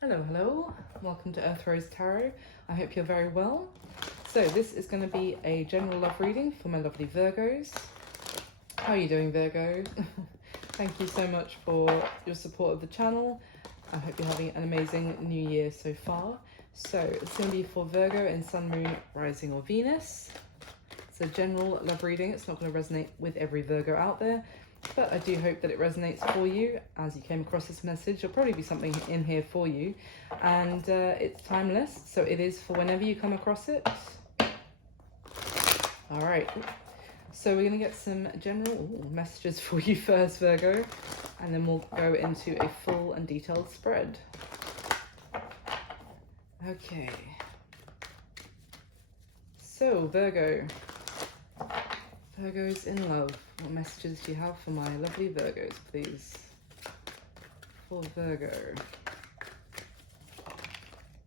Hello, welcome to Earth Rose Tarot. I hope you're very well. So this is going to be a general love reading for my lovely Virgos. How are you doing, Virgo? Thank you so much for your support of the channel. I hope you're having an amazing new year so far. So it's going to be for Virgo in Sun, Moon, Rising or Venus. It's a general love reading. It's not going to resonate with every Virgo out there, but I do hope that it resonates for you as you came across this message. There'll probably be something in here for you, and it's timeless, so it is for whenever you come across it. All right, so we're going to get some general messages for you first, Virgo, and then we'll go into a full and detailed spread. Okay, so Virgo's in love. What messages do you have for my lovely Virgos, please? For Virgo.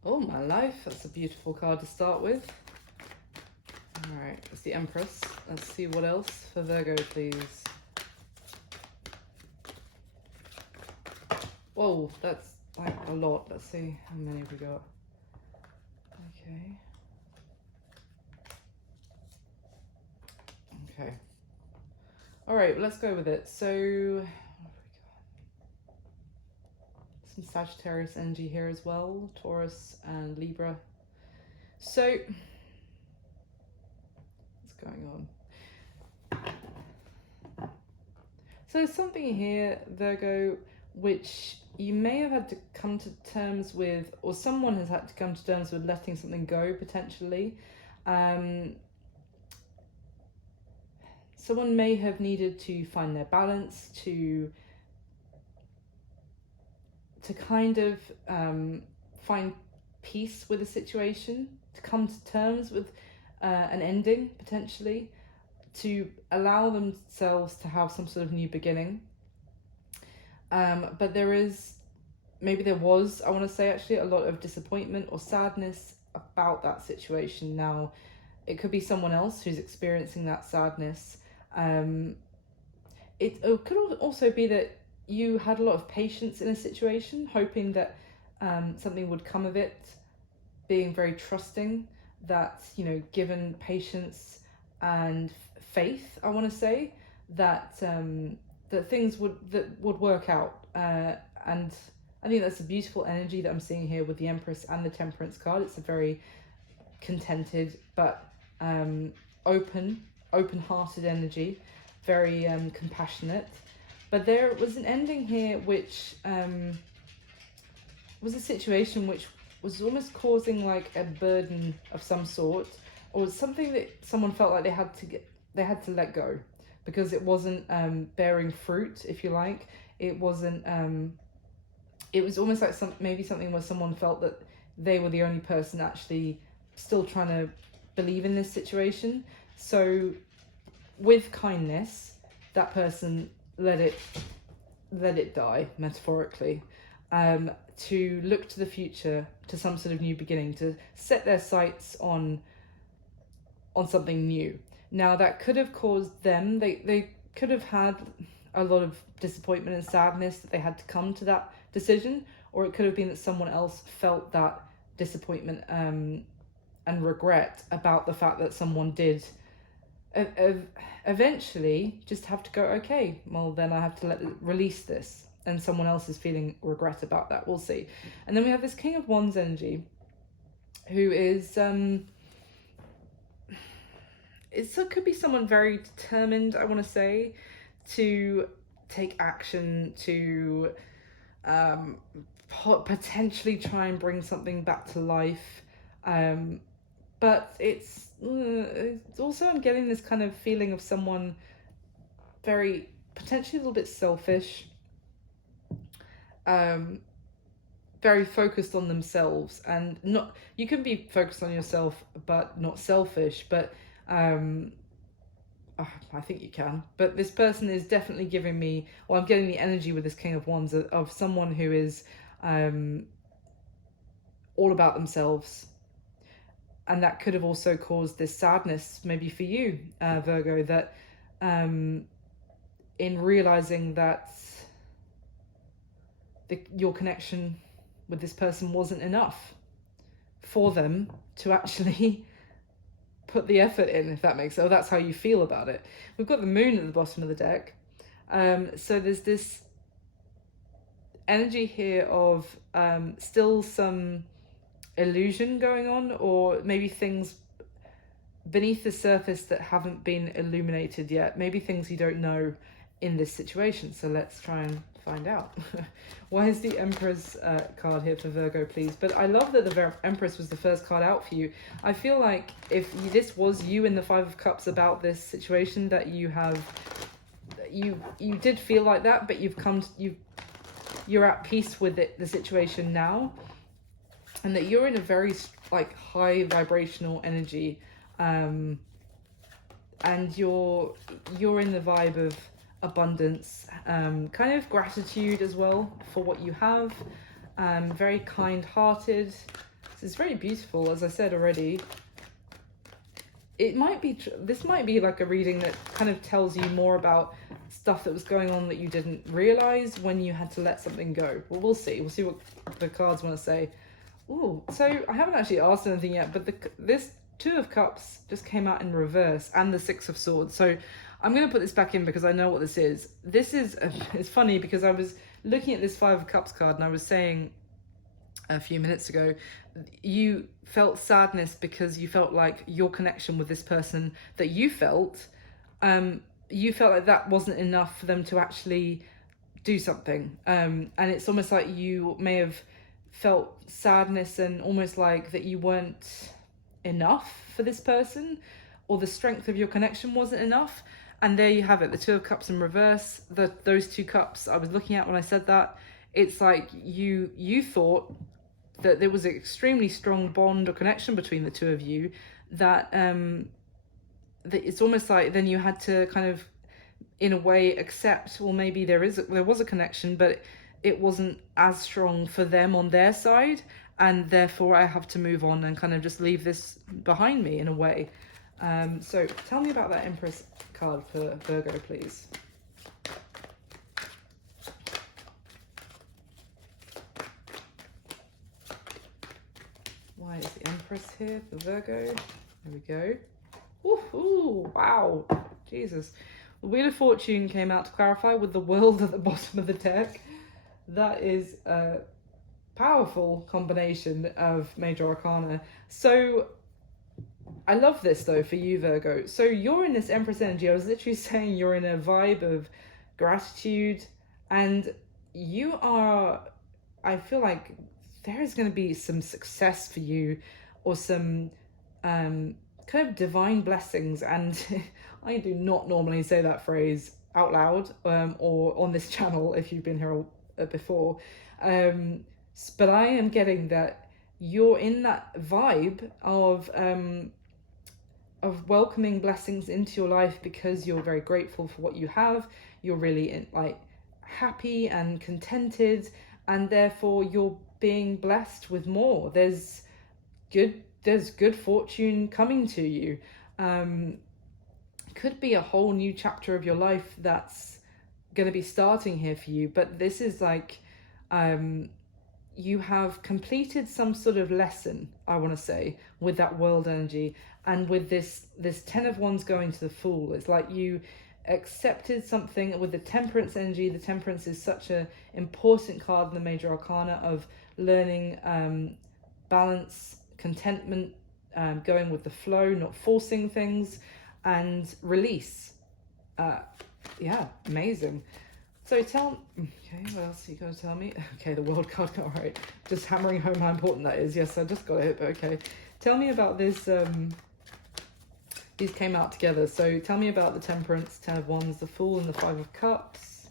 Oh, my life. That's a beautiful card to start with. All right, that's the Empress. Let's see what else for Virgo, please. Whoa, that's like a lot. Let's see how many have we got. Okay. Okay. All right, let's go with it. So, some Sagittarius energy here as well, Taurus and Libra. So, what's going on? So there's something here, Virgo, which you may have had to come to terms with, or someone has had to come to terms with letting something go, potentially. Someone may have needed to find their balance, to kind of find peace with a situation, to come to terms with an ending, potentially, to allow themselves to have some sort of new beginning. But there was, I want to say actually, a lot of disappointment or sadness about that situation. Now, it could be someone else who's experiencing that sadness. It could also be that you had a lot of patience in a situation, hoping that something would come of it, being very trusting that, you know, given patience and faith, I want to say, that that things would work out. And I think that's a beautiful energy that I'm seeing here with the Empress and the Temperance card. It's a very contented but open-hearted energy, very compassionate. But there was an ending here which was a situation which was almost causing like a burden of some sort, or something that someone felt like they had to let go, because it wasn't bearing fruit, if you like. It wasn't it was almost like maybe something where someone felt that they were the only person actually still trying to believe in this situation. So with kindness, that person let it die, metaphorically, to look to the future, to some sort of new beginning, to set their sights on something new. Now, that could have caused them, they could have had a lot of disappointment and sadness that they had to come to that decision, or it could have been that someone else felt that disappointment and regret about the fact that someone did eventually just have to go, okay, well then I have to release this, and someone else is feeling regret about that. We'll see. And then we have this King of Wands energy, who is it could be someone very determined, I want to say, to take action, to potentially try and bring something back to life, but it's also, I'm getting this kind of feeling of someone very potentially a little bit selfish, very focused on themselves, and not, you can be focused on yourself but not selfish, but I think you can. But this person is definitely giving me, well, I'm getting the energy with this King of Wands of someone who is all about themselves. And that could have also caused this sadness, maybe for you, Virgo, that in realizing that your connection with this person wasn't enough for them to actually put the effort in, if that makes sense. So that's how you feel about it. We've got the moon at the bottom of the deck. So there's this energy here of still some illusion going on, or maybe things beneath the surface that haven't been illuminated yet, maybe things you don't know in this situation. So let's try and find out. Why is the Empress card here for Virgo, please? But I love that the Empress was the first card out for you. I feel like if this was you in the Five of Cups about this situation, that you have, you did feel like that, but you're at peace with it, the situation now, and that you're in a very like high vibrational energy, and you're in the vibe of abundance, kind of gratitude as well for what you have, very kind-hearted. This is very beautiful, as I said already. It might be this might be like a reading that kind of tells you more about stuff that was going on that you didn't realize when you had to let something go. Well, we'll see what the cards want to say. Ooh, so I haven't actually asked anything yet, but this Two of Cups just came out in reverse, and the Six of Swords. So I'm going to put this back in because I know what this is. This is, it's funny because I was looking at this Five of Cups card and I was saying a few minutes ago, you felt sadness because you felt like your connection with this person that you felt like that wasn't enough for them to actually do something. And it's almost like you may have felt sadness and almost like that you weren't enough for this person, or the strength of your connection wasn't enough. And there you have it, the Two of Cups in reverse. Those two cups I was looking at when I said that. It's like you thought that there was an extremely strong bond or connection between the two of you, that that it's almost like then you had to kind of, in a way, accept, well, maybe there was a connection, but it wasn't as strong for them on their side, and therefore I have to move on and kind of just leave this behind me in a way. So tell me about that Empress card for Virgo, please. Why is the Empress here for Virgo? There we go. Ooh, wow, Jesus. The Wheel of Fortune came out to clarify with the World at the bottom of the deck. That is a powerful combination of major arcana. So I love this though for you, Virgo. So you're in this Empress energy. I was literally saying you're in a vibe of gratitude, and you are, I feel like there is going to be some success for you, or some kind of divine blessings. And I do not normally say that phrase out loud, or on this channel if you've been here before, but I am getting that you're in that vibe of welcoming blessings into your life because you're very grateful for what you have. You're really happy and contented, and therefore you're being blessed with more. There's good fortune coming to you. Could be a whole new chapter of your life that's going to be starting here for you, but this is like you have completed some sort of lesson, I want to say, with that world energy, and with this Ten of Wands going to the Fool. It's like you accepted something with the Temperance energy. The Temperance is such an important card in the major arcana of learning balance, contentment, going with the flow, not forcing things, and release. Yeah, amazing. So okay, what else are you going to tell me? Okay, the World card, all right. Just hammering home how important that is. Yes, I just got it, but okay. Tell me about this. These came out together. So tell me about the Temperance, Ten of Wands, the Fool, and the Five of Cups.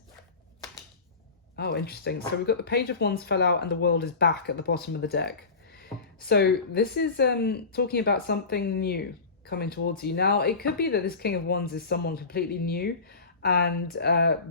Oh, interesting. So we've got the Page of Wands fell out and the World is back at the bottom of the deck. So this is talking about something new coming towards you. Now, it could be that this King of Wands is someone completely new and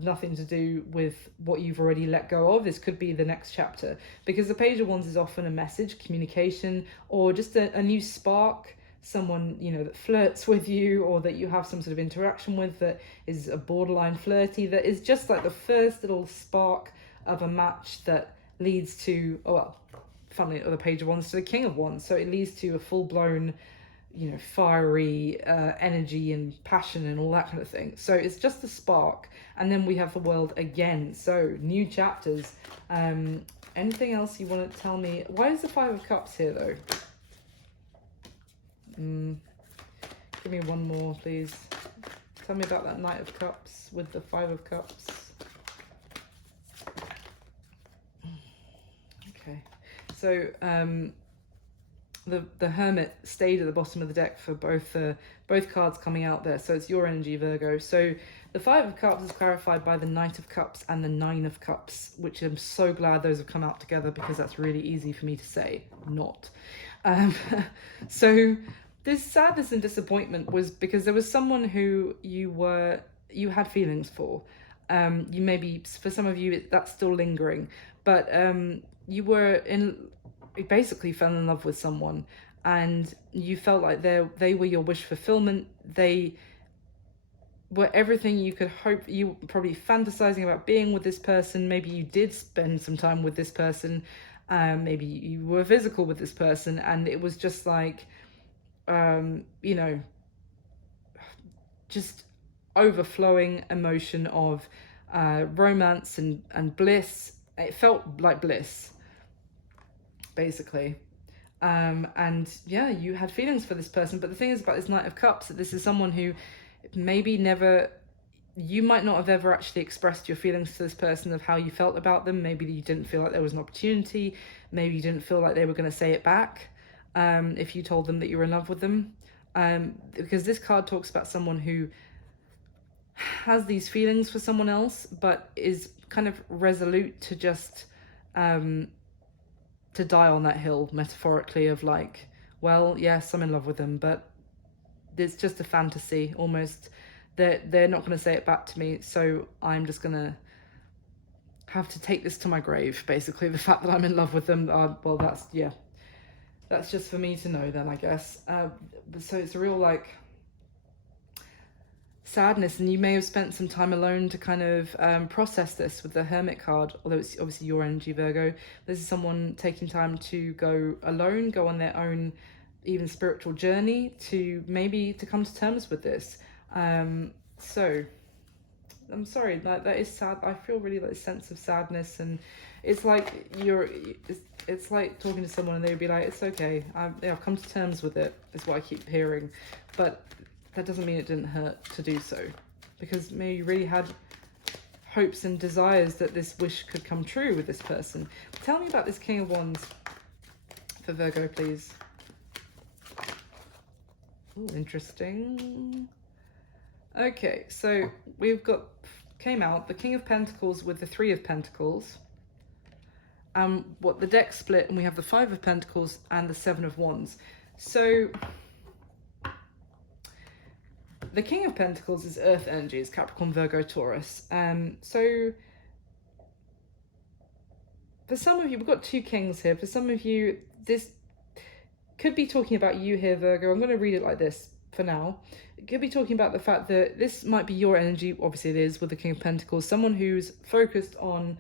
nothing to do with what you've already let go of. This could be the next chapter, because the Page of Wands is often a message, communication, or just a new spark, someone, you know, that flirts with you, or that you have some sort of interaction with that is a borderline flirty, that is just like the first little spark of a match that leads to, oh well, funnily, or the Page of Wands to the King of Wands. So it leads to a full-blown, you know, fiery energy and passion and all that kind of thing. So it's just a spark. And then we have the World again. So new chapters. Anything else you want to tell me? Why is the Five of Cups here, though? Give me one more, please. Tell me about that Knight of Cups with the Five of Cups. Okay. So, the Hermit stayed at the bottom of the deck for both cards coming out there. So it's your energy, Virgo. So the Five of Cups is clarified by the Knight of Cups and the Nine of Cups, which I'm so glad those have come out together, because that's really easy for me to say, not. So this sadness and disappointment was because there was someone who you had feelings for. You maybe, for some of you, that's still lingering, but you basically fell in love with someone, and you felt like they were your wish fulfillment. They were everything you could hope. You were probably fantasizing about being with this person. Maybe you did spend some time with this person. Maybe you were physical with this person, and it was just like, you know, just overflowing emotion of romance and bliss. It felt like bliss, basically. And yeah, you had feelings for this person. But the thing is about this Knight of Cups, that this is someone who maybe you might not have ever actually expressed your feelings to this person of how you felt about them. Maybe you didn't feel like there was an opportunity. Maybe you didn't feel like they were going to say it back if you told them that you were in love with them. Because this card talks about someone who has these feelings for someone else, but is kind of resolute to just to die on that hill, metaphorically, of like, well, yes, I'm in love with them, but it's just a fantasy almost. They're not going to say it back to me, so I'm just going to have to take this to my grave, basically. The fact that I'm in love with them, well, that's just for me to know then, I guess. So it's a real, like, sadness, and you may have spent some time alone to kind of process this with the Hermit card, although it's obviously your energy, Virgo. This is someone taking time to go alone, go on their own even spiritual journey to come to terms with this. So I'm sorry, like, that is sad. I feel really like a sense of sadness, and it's like it's like talking to someone and they would be like, it's okay, I've come to terms with it, is what I keep hearing. But that doesn't mean it didn't hurt to do so, because maybe you really had hopes and desires that this wish could come true with this person. Tell me about this King of Wands for Virgo, please. Ooh, interesting. Okay, so we've came out the King of Pentacles with the Three of Pentacles. What the deck split, and we have the Five of Pentacles and the Seven of Wands. So the King of Pentacles is Earth energy, is Capricorn, Virgo, Taurus. So for some of you, we've got two kings here. For some of you, this could be talking about you here, Virgo. I'm going to read it like this for now. It could be talking about the fact that this might be your energy. Obviously it is, with the King of Pentacles. Someone who's focused on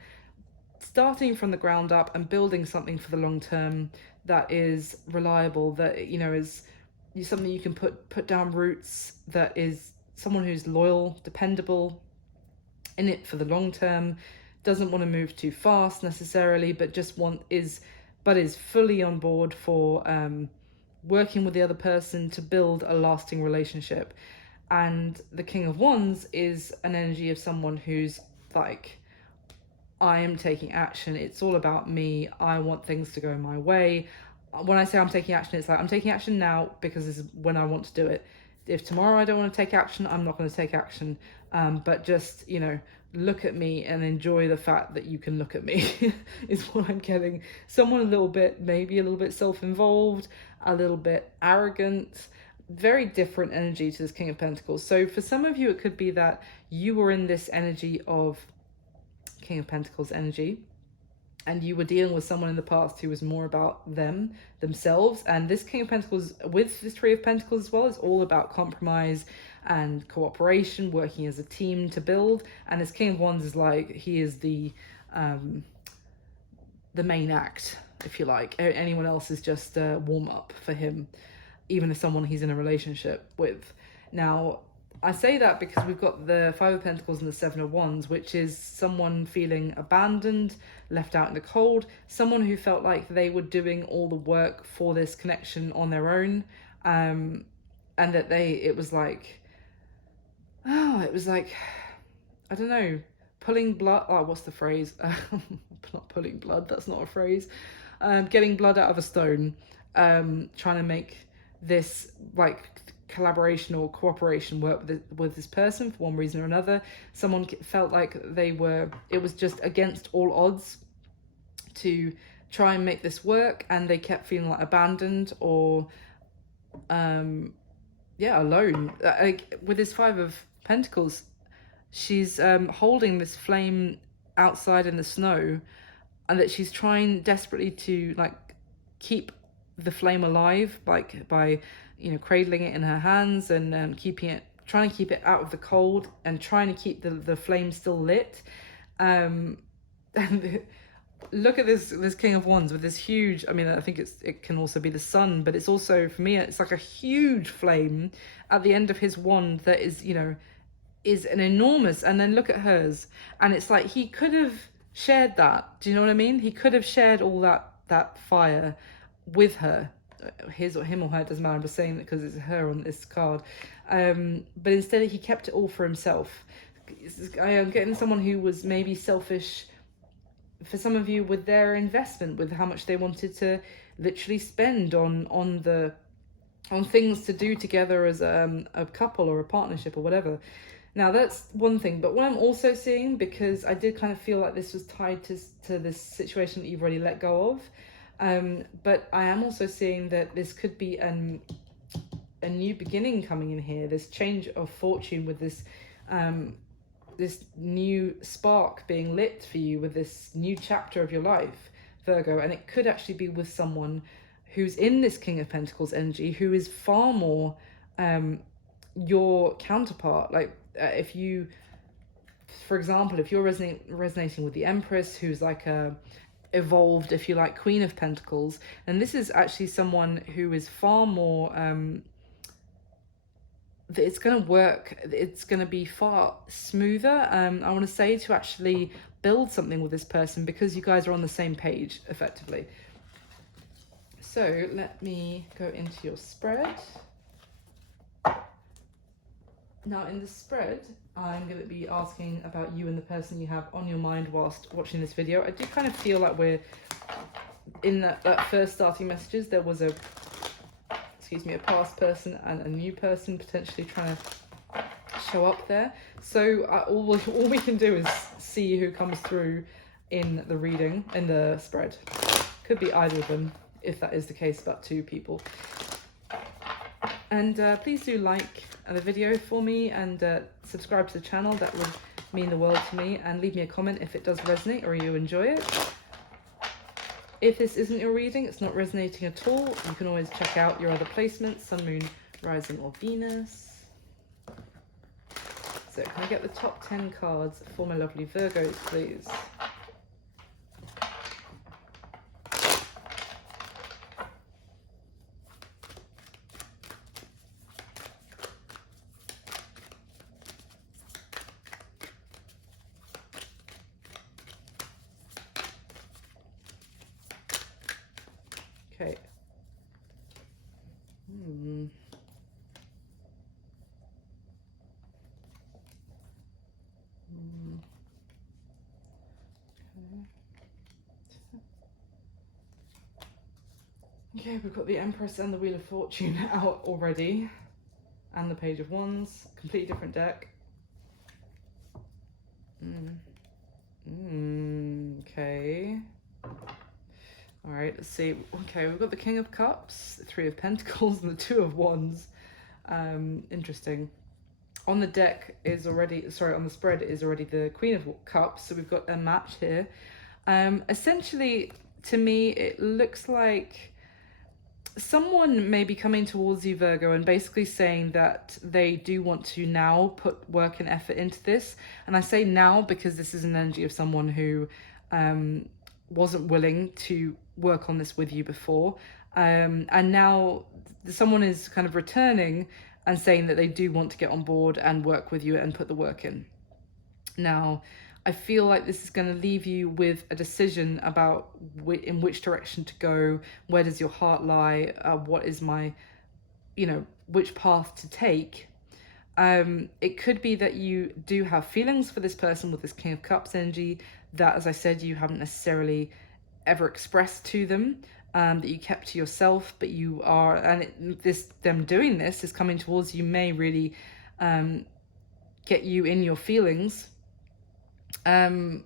starting from the ground up and building something for the long term that is reliable, that, you know, is something you can put down roots, that is someone who's loyal, dependable, in it for the long term, doesn't want to move too fast necessarily, but just is fully on board for working with the other person to build a lasting relationship. And the King of Wands is an energy of someone who's like, I am taking action. It's all about me. I want things to go my way. When I say I'm taking action, it's like I'm taking action now because this is when I want to do it. If tomorrow I don't want to take action, I'm not going to take action. But just, you know, look at me and enjoy the fact that you can look at me is what I'm getting. Someone maybe a little bit self-involved, a little bit arrogant, very different energy to this King of Pentacles. So for some of you, it could be that you were in this energy of King of Pentacles energy, and you were dealing with someone in the past who was more about themselves. And this King of Pentacles with this Three of Pentacles as well is all about compromise and cooperation, working as a team to build. And this King of Wands is like, he is the the main act, if you like. Anyone else is just a warm-up for him, even if someone he's in a relationship with. Now, I say that because we've got the Five of Pentacles and the Seven of Wands, which is someone feeling abandoned, left out in the cold, someone who felt like they were doing all the work for this connection on their own, and that it was like, I don't know, pulling blood, what's the phrase? Not pulling blood, that's not a phrase. Getting blood out of a stone, trying to make this like collaboration or cooperation work with this person for one reason or another. Someone felt like it was just against all odds to try and make this work, and they kept feeling like abandoned or alone. With this Five of Pentacles, she's holding this flame outside in the snow, and that she's trying desperately to like keep the flame alive, like by cradling it in her hands and trying to keep it out of the cold and trying to keep the flame still lit. And look at this King of Wands with this huge, I think it can also be the sun, but it's also, for me, it's like a huge flame at the end of his wand that is an enormous, and then look at hers, and it's like he could have shared that. Do you know what I mean? He could have shared all that fire with her, him or her, doesn't matter. I'm just saying that because it's her on this card, but instead he kept it all for himself. I am getting someone who was maybe selfish, for some of you, with their investment, with how much they wanted to literally spend on things to do together as a couple or a partnership or whatever. Now that's one thing, but what I'm also seeing, because I did kind of feel like this was tied to this situation that you've already let go of, but I am also seeing that this could be a new beginning coming in here, this change of fortune with this this new spark being lit for you with this new chapter of your life, Virgo. And it could actually be with someone who's in this King of Pentacles energy, who is far more your counterpart. Like if you, for example, if you're resonating with the Empress, who's like a evolved, if you like, Queen of Pentacles, and this is actually someone who is far more it's going to work, it's going to be far smoother, I want to say, to actually build something with this person, because you guys are on the same page effectively. So let me go into your spread. Now in the spread, I'm going to be asking about you and the person you have on your mind whilst watching this video. I do kind of feel like we're in that first starting messages, there was a past person and a new person potentially trying to show up there. So all we can do is see who comes through in the reading, in the spread. Could be either of them, if that is the case, about two people. And please do like the video for me, and subscribe to the channel. That would mean the world to me. And leave me a comment if it does resonate or you enjoy it. If this isn't your reading, it's not resonating at all, you can always check out your other placements, Sun, Moon, Rising or Venus. So can I get the top 10 cards for my lovely Virgos, please? Okay. Okay, we've got the Empress and the Wheel of Fortune out already, and the Page of Wands. Completely different deck. Okay. All right, let's see. Okay, we've got the King of Cups, the Three of Pentacles, and the Two of Wands. Interesting. On the deck is already, on the spread is already the Queen of Cups, so we've got a match here. Essentially, to me, it looks like someone may be coming towards you, Virgo, and basically saying that they do want to now put work and effort into this. And I say now because this is an energy of someone who wasn't willing to work on this with you before. And now someone is kind of returning and saying that they do want to get on board and work with you and put the work in. Now, I feel like this is going to leave you with a decision about in which direction to go. Where does your heart lie? What is my, which path to take? It could be that you do have feelings for this person with this King of Cups energy that, as I said, you haven't necessarily ever expressed to them, that you kept to yourself, but you are, and them doing this is coming towards you may really get you in your feelings. For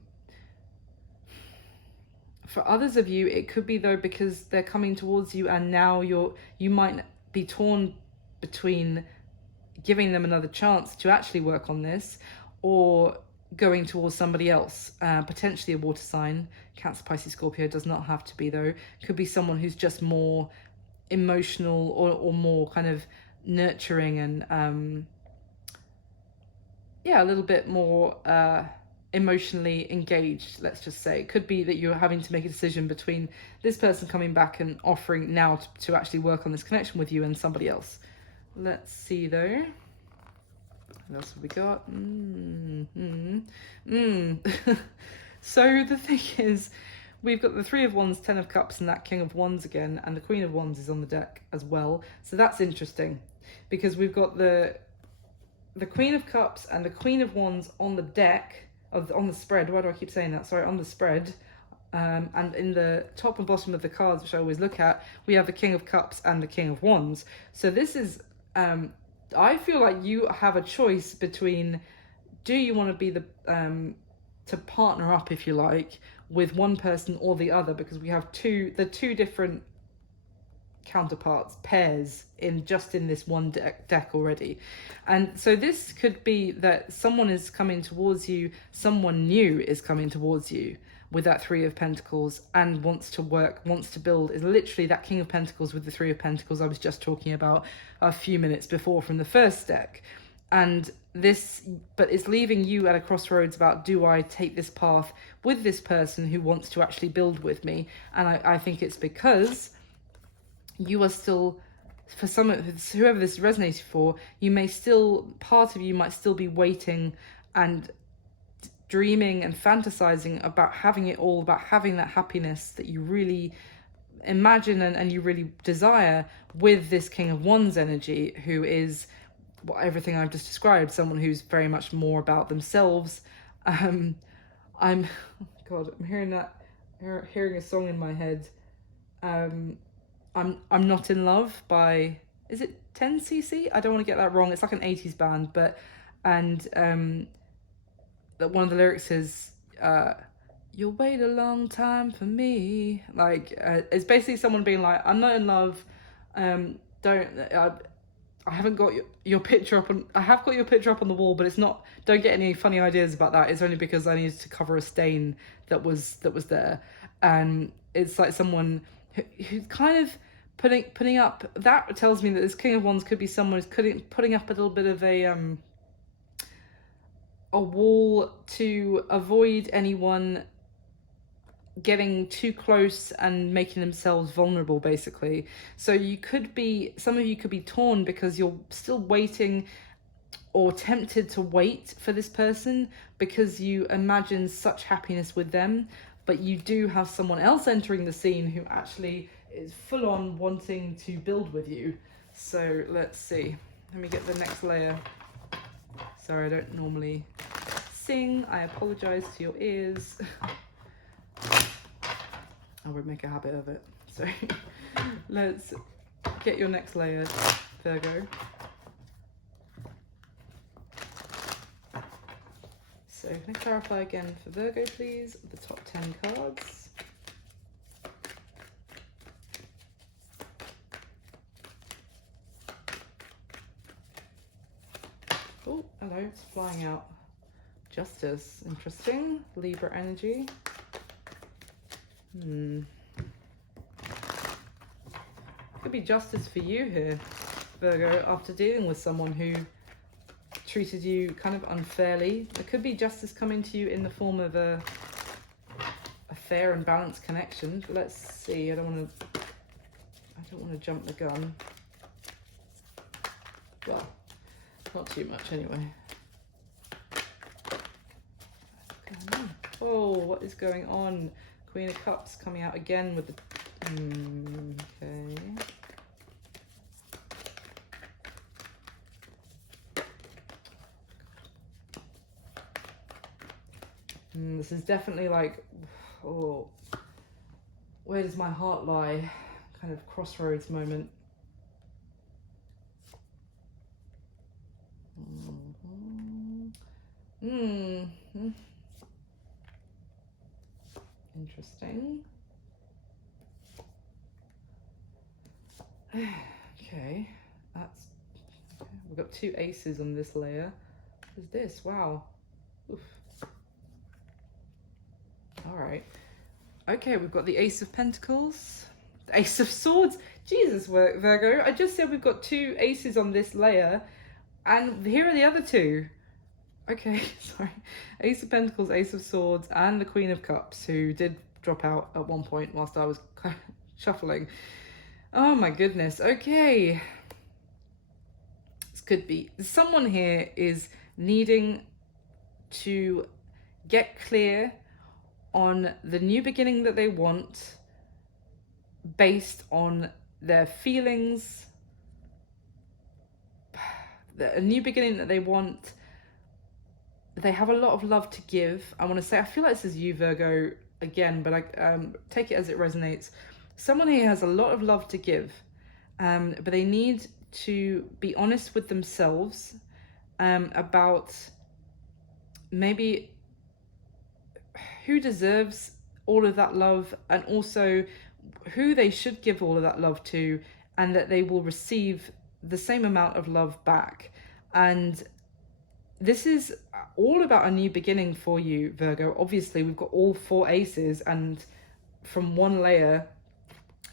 others of you, it could be though because they're coming towards you and now you might be torn between giving them another chance to actually work on this or going towards somebody else, potentially a water sign. Cancer, Pisces, Scorpio does not have to be though. Could be someone who's just more emotional or more kind of nurturing and a little bit more emotionally engaged, let's just say. It could be that you're having to make a decision between this person coming back and offering now to actually work on this connection with you and somebody else. Let's see though. What else have we got? So the thing is, we've got the Three of Wands, Ten of Cups, and that King of Wands again, and the Queen of Wands is on the deck as well. So that's interesting because we've got the Queen of Cups and the Queen of Wands on the deck, on the spread. Why do I keep saying that? Sorry, on the spread. And in the top and bottom of the cards, which I always look at, we have the King of Cups and the King of Wands. So this is, I feel like you have a choice between, do you want to be to partner up, if you like, with one person or the other, because we have two different counterparts, pairs in this one deck already. And so this could be that someone is coming towards you, someone new is coming towards you with that Three of Pentacles and wants to work, wants to build, is literally that King of Pentacles with the Three of Pentacles I was just talking about a few minutes before from the first deck. And but it's leaving you at a crossroads about, do I take this path with this person who wants to actually build with me? And I think it's because you are still, for whoever this resonates for, part of you might still be waiting and dreaming and fantasizing about having it all, about having that happiness that you really imagine and you really desire with this King of Wands energy, who is everything I've just described, someone who's very much more about themselves. I'm hearing a song in my head. I'm Not in Love by, is it 10cc? I don't want to get that wrong. It's like an 80s band, that one of the lyrics is, you'll wait a long time for me. It's basically someone being like, I'm not in love. I haven't got your picture up on, I have got your picture up on the wall, but it's not, don't get any funny ideas about that. It's only because I needed to cover a stain that was there. And it's like someone who's kind of putting up, that tells me that this King of Wands could be someone who's putting up a little bit of a wall to avoid anyone getting too close and making themselves vulnerable, basically. So some of you could be torn because you're still waiting or tempted to wait for this person because you imagine such happiness with them, but you do have someone else entering the scene who actually is full on wanting to build with you. So let's see. Let me get the next layer. Sorry, I don't normally sing. I apologize to your ears. I would make a habit of it. So let's get your next layer, Virgo. So can I clarify again for Virgo, please? The top 10 cards. Oh, hello, it's flying out. Justice, interesting. Libra energy. Could be justice for you here, Virgo, after dealing with someone who treated you kind of unfairly. There could be justice coming to you in the form of a fair and balanced connection. Let's see. I don't want to jump the gun. Well, not too much anyway. Oh, what is going on? Queen of Cups coming out again with the... okay. This is definitely like, oh, where does my heart lie? Kind of crossroads moment. Interesting. Okay, that's... we've got 2 aces on this layer. What is this? Wow. Oof. All right. Okay, we've got the Ace of Pentacles, the Ace of Swords. Jesus, Virgo. I just said we've got 2 aces on this layer, and here are the other 2. Okay, sorry. Ace of Pentacles, Ace of Swords, and the Queen of Cups, who did drop out at one point whilst I was shuffling. Oh my goodness. Okay. This could be... someone here is needing to get clear on the new beginning that they want based on their feelings, a new beginning that they want. They have a lot of love to give. I want to say, I feel like this is you, Virgo, again, but I take it as it resonates. Someone here has a lot of love to give, but they need to be honest with themselves about maybe who deserves all of that love, and also who they should give all of that love to, and that they will receive the same amount of love back. And this is all about a new beginning for you, Virgo. Obviously, we've got all 4 aces and from one layer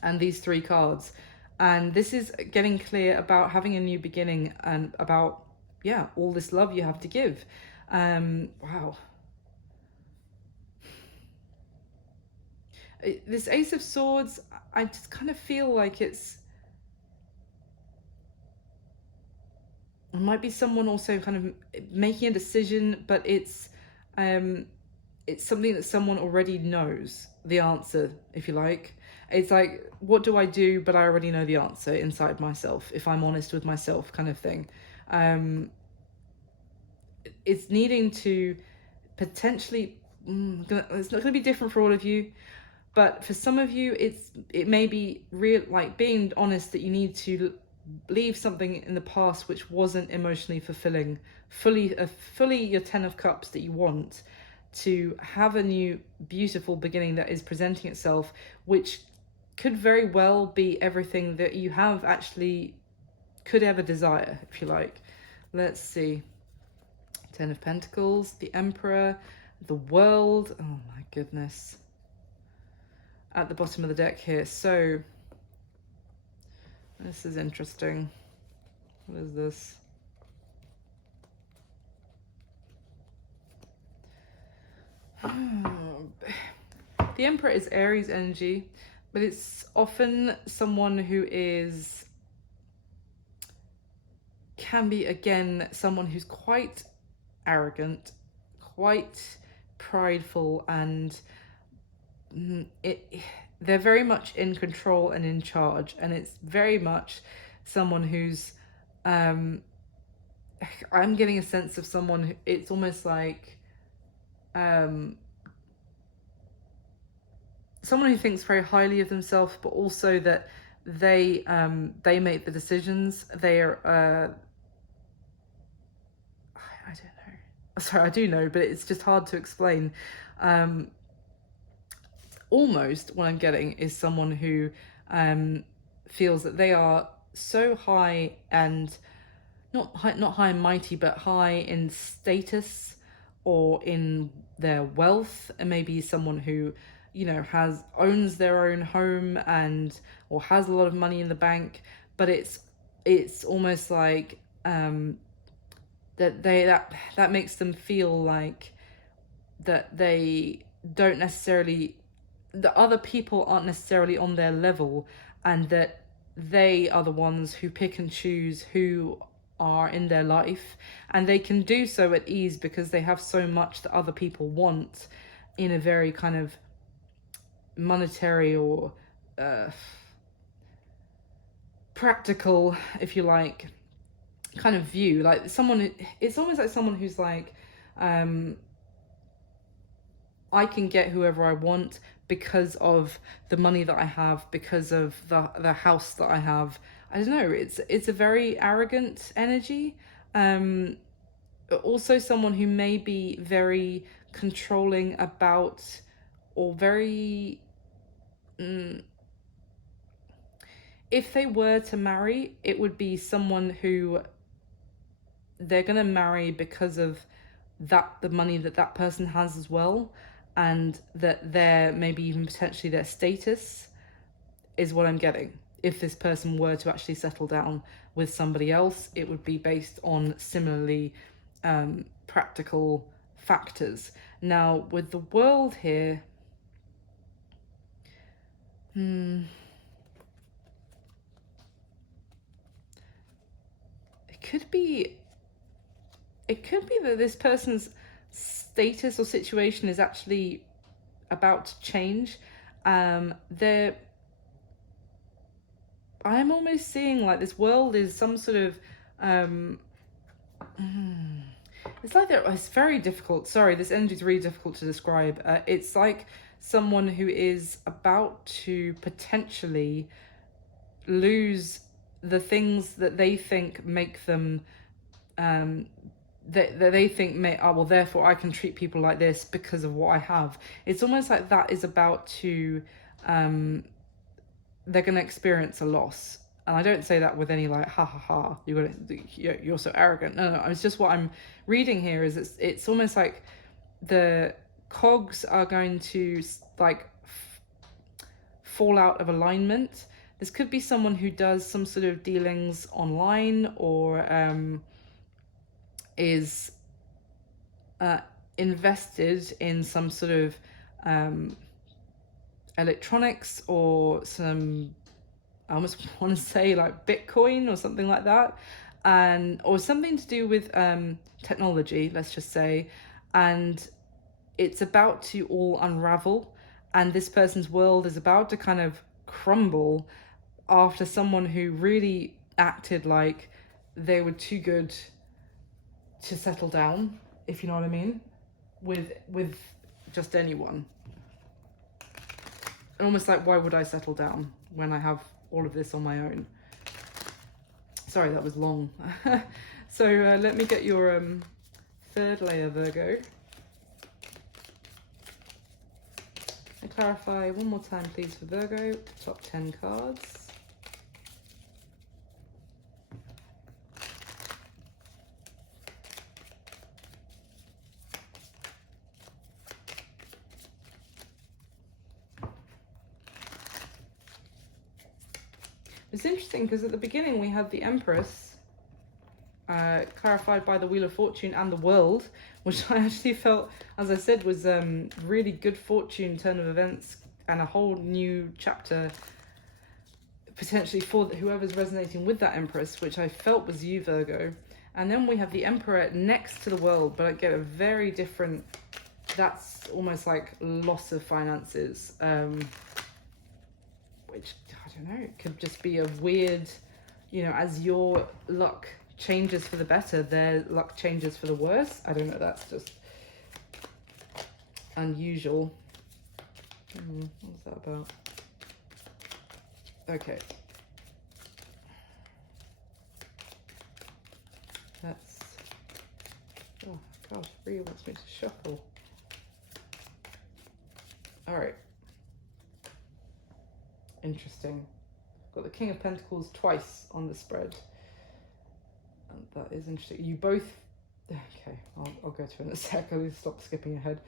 and these 3 cards. And this is getting clear about having a new beginning and about, yeah, all this love you have to give. Wow. This Ace of Swords, I just kind of feel like it might be someone also kind of making a decision, but it's something that someone already knows the answer, if you like. It's like, what do I do? But I already know the answer inside myself, if I'm honest with myself, kind of thing. It's needing to potentially, it's not going to be different for all of you. But for some of you, it may be real, like being honest that you need to leave something in the past which wasn't emotionally fulfilling, fully your 10 of Cups that you want, to have a new beautiful beginning that is presenting itself, which could very well be everything that you have actually could ever desire, if you like. Let's see. 10 of Pentacles, the Emperor, the World. Oh my goodness. At the bottom of the deck here. So this is interesting. What is this? The Emperor is Aries energy, but it's often someone who can be, again, someone who's quite arrogant, quite prideful, and they're very much in control and in charge, and it's very much someone who's I'm getting a sense of someone who, it's almost like someone who thinks very highly of themselves, but also that they make the decisions. They're I don't know. Sorry, I do know, but it's just hard to explain. Almost what I'm getting is someone who feels that they are so high and not high and mighty, but high in status or in their wealth, and maybe someone who, you know, owns their own home or has a lot of money in the bank, but it's almost like that makes them feel like that they don't necessarily the other people aren't necessarily on their level, and that they are the ones who pick and choose who are in their life, and they can do so at ease because they have so much that other people want in a very kind of monetary or practical, if you like, kind of view. Like someone, it's almost like someone who's like, I can get whoever I want because of the money that I have, because of the house that I have. I don't know, it's a very arrogant energy. Also someone who may be very controlling about, or very if they were to marry, it would be someone who they're going to marry because of the money that person has as well, and that their, maybe even potentially their status is what I'm getting. If this person were to actually settle down with somebody else, it would be based on similarly practical factors. Now, with the world here, it could be that this person's status or situation is actually about to change. I'm almost seeing like this world is some sort of it's like it's very difficult. Sorry, this energy is really difficult to describe. It's like someone who is about to potentially lose the things that they think make them that they think well, therefore I can treat people like this because of what I have. It's almost like that is about to they're going to experience a loss. And I don't say that with any like ha ha ha, you're so arrogant. No, it's just what I'm reading here is it's almost like the cogs are going to like fall out of alignment. This could be someone who does some sort of dealings online, or is invested in some sort of electronics, or some, I almost want to say like Bitcoin or something like that, and or something to do with technology, let's just say, and it's about to all unravel, and this person's world is about to kind of crumble after someone who really acted like they were too good to settle down, if you know what I mean, with just anyone. And almost like, why would I settle down when I have all of this on my own? Sorry, that was long. So let me get your third layer, Virgo. And clarify one more time, please, for Virgo. Top 10 cards. It's interesting because at the beginning we had the Empress clarified by the Wheel of Fortune and the World, which I actually felt, as I said, was really good fortune, turn of events, and a whole new chapter potentially for whoever's resonating with that Empress, which I felt was you, Virgo. And then we have the Emperor next to the World, but I get a very different, that's almost like loss of finances, which, I don't know, it could just be a weird, you know, as your luck changes for the better, their luck changes for the worse. I don't know, that's just unusual. What's that about? Okay. That's, oh gosh, Rhea wants me to shuffle. All right. Interesting. Got the King of Pentacles twice on the spread. And that is interesting. You both, okay, I'll go to it in a sec. I'll stop skipping ahead.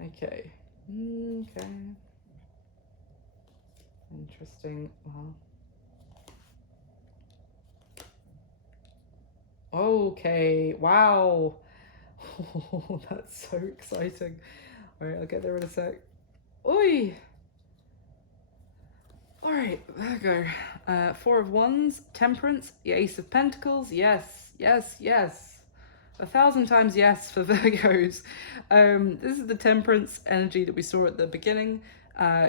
Okay. Okay. Interesting. Wow. Okay. Wow. Oh, that's so exciting. All right, I'll get there in a sec. Oi. All right, Virgo. Four of Wands, Temperance, the Ace of Pentacles. Yes, yes, yes. 1,000 times yes for Virgos. This is the Temperance energy that we saw at the beginning.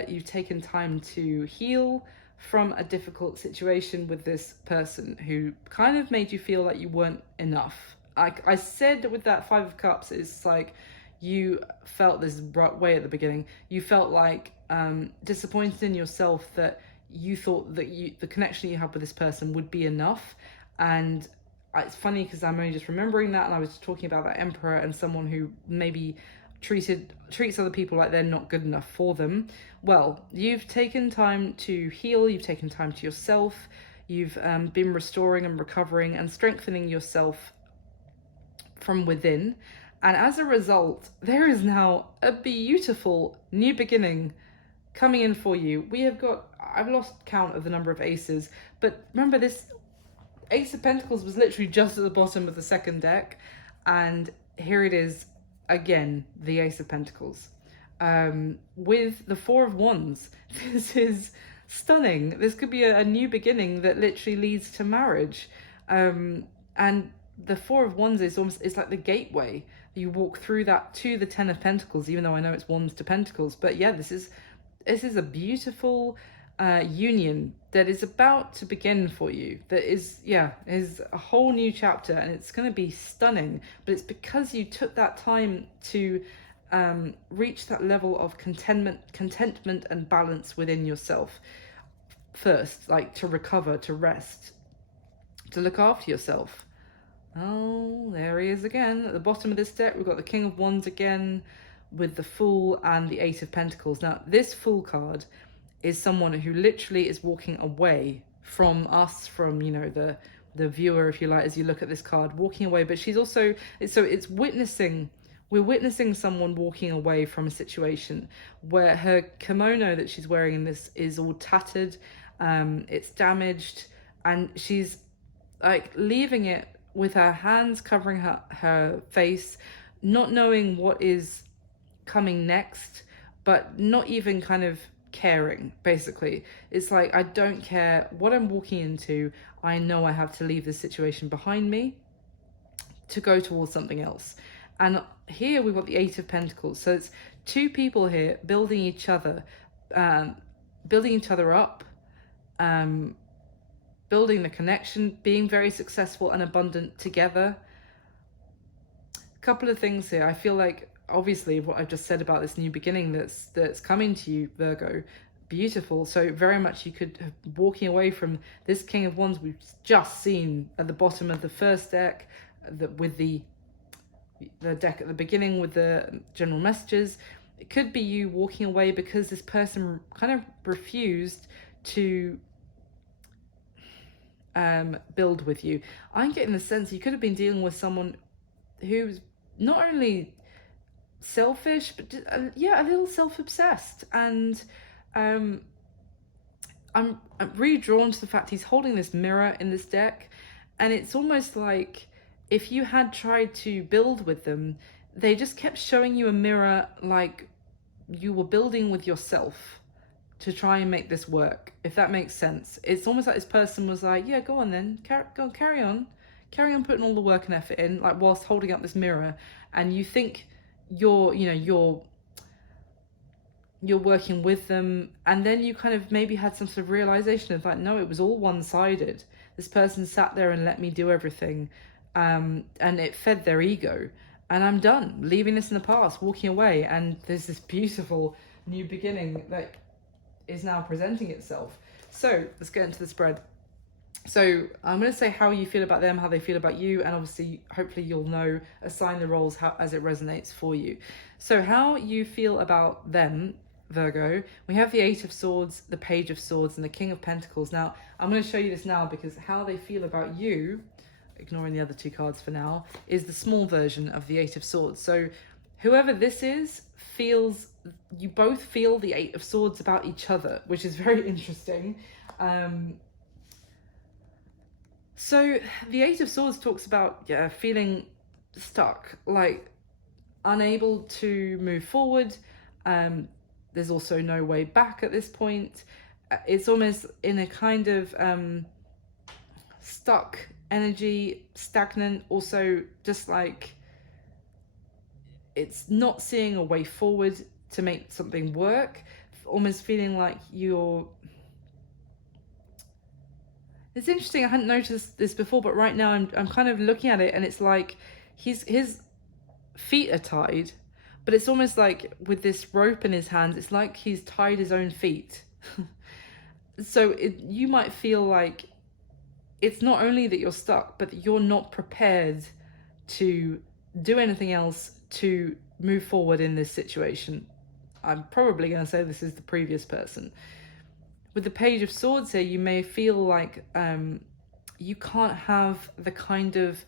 You've taken time to heal from a difficult situation with this person who kind of made you feel like you weren't enough. I said with that Five of Cups, it's like you felt this way at the beginning. You felt like disappointed in yourself that you thought that the connection you had with this person would be enough. And it's funny because I'm only just remembering that, and I was talking about that Emperor and someone who maybe treats other people like they're not good enough for them. Well, you've taken time to heal, you've taken time to yourself, you've been restoring and recovering and strengthening yourself from within, and as a result there is now a beautiful new beginning coming in for you. We have got, I've lost count of the number of aces, but remember this Ace of Pentacles was literally just at the bottom of the second deck, and here it is again, the Ace of Pentacles. With the Four of Wands, this is stunning. This could be a new beginning that literally leads to marriage. And the Four of Wands is almost, it's like the gateway. You walk through that to the Ten of Pentacles, even though I know it's Wands to Pentacles. But yeah, this is a beautiful union that is about to begin for you. That is a whole new chapter, and it's going to be stunning. But it's because you took that time to reach that level of contentment and balance within yourself first, like to recover, to rest, to look after yourself. Oh, there he is again. At the bottom of this deck, we've got the King of Wands again with the Fool and the Eight of Pentacles. Now, this Fool card is someone who literally is walking away from us, from, you know, the viewer, if you like, as you look at this card, walking away. But she's also, it's witnessing, we're witnessing someone walking away from a situation where her kimono that she's wearing in this is all tattered, it's damaged, and she's like leaving it with her hands covering her face, not knowing what is coming next, but not even kind of caring. Basically, it's like, I don't care what I'm walking into, I know I have to leave this situation behind me to go towards something else. And here we've got the Eight of Pentacles, so it's two people here building each other up, building the connection, being very successful and abundant together. A couple of things here. I feel like, obviously, what I've just said about this new beginning that's coming to you, Virgo, beautiful. So very much you could have walking away from this King of Wands we've just seen at the bottom of the first deck, with the deck at the beginning with the general messages. It could be you walking away because this person kind of refused to build with you. I'm getting the sense you could have been dealing with someone who's not only selfish, but a little self-obsessed. And I'm really drawn to the fact he's holding this mirror in this deck, and it's almost like if you had tried to build with them, they just kept showing you a mirror, like you were building with yourself to try and make this work, if that makes sense. It's almost like this person was like, yeah, go on then, carry on putting all the work and effort in, like whilst holding up this mirror, and you think you're working with them, and then you kind of maybe had some sort of realization of like, no, it was all one-sided. This person sat there and let me do everything, and it fed their ego, and I'm done, leaving this in the past, walking away, and there's this beautiful new beginning that is now presenting itself. So let's get into the spread. So I'm going to say how you feel about them, how they feel about you, and obviously hopefully you'll know, assign the roles as it resonates for you. So how you feel about them, Virgo, we have the Eight of Swords, the Page of Swords, and the King of Pentacles. Now I'm going to show you this now, because how they feel about you, ignoring the other two cards for now, is the small version of the Eight of Swords. So whoever this is feels, you both feel the Eight of Swords about each other, which is very interesting. So the Eight of Swords talks about feeling stuck, like unable to move forward. There's also no way back at this point. it's almost in a kind of stuck energy, stagnant, also just like it's not seeing a way forward to make something work, almost feeling like you're... It's interesting, I hadn't noticed this before, but right now I'm kind of looking at it, and it's like his feet are tied, but it's almost like with this rope in his hands, it's like he's tied his own feet. So you might feel like it's not only that you're stuck, but that you're not prepared to do anything else to move forward in this situation. I'm probably going to say this is the previous person. With the Page of Swords here, you may feel like you can't have the kind of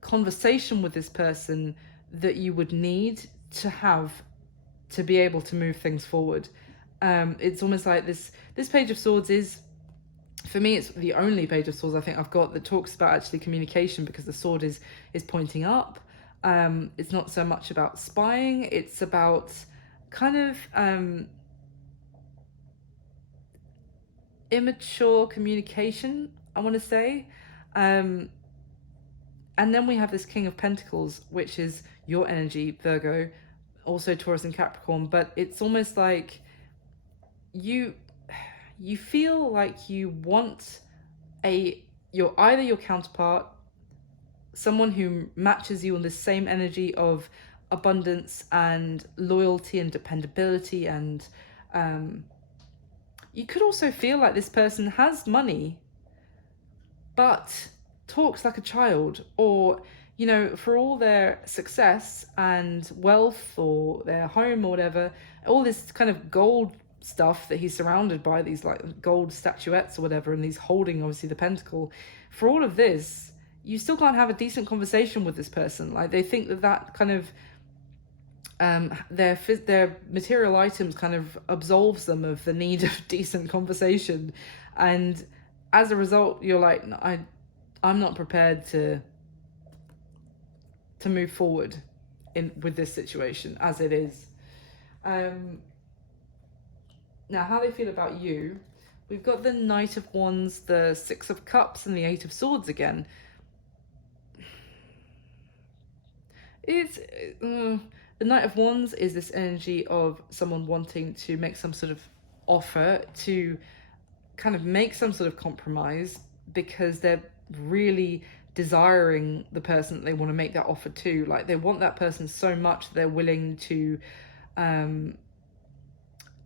conversation with this person that you would need to have to be able to move things forward. It's almost like this Page of Swords is, for me, it's the only Page of Swords I think I've got that talks about actually communication, because the sword is pointing up. It's not so much about spying, it's about kind of immature communication, I want to say. And then we have this King of Pentacles, which is your energy, Virgo, also Taurus and Capricorn, but it's almost like you feel like you want you're either your counterpart, someone who matches you on the same energy of abundance and loyalty and dependability, and you could also feel like this person has money but talks like a child, or for all their success and wealth or their home or whatever, all this kind of gold stuff that he's surrounded by, these like gold statuettes or whatever, and he's holding obviously the pentacle. For all of this, you still can't have a decent conversation with this person. Like, they think that kind of their material items kind of absolves them of the need of decent conversation, and as a result, you're like, I'm not prepared to move forward with this situation as it is. Now, how they feel about you, we've got the Knight of Wands, the Six of Cups, and the Eight of Swords again. It's the Knight of Wands is this energy of someone wanting to make some sort of offer, to kind of make some sort of compromise, because they're really desiring the person that they want to make that offer to. Like, they want that person so much that they're willing to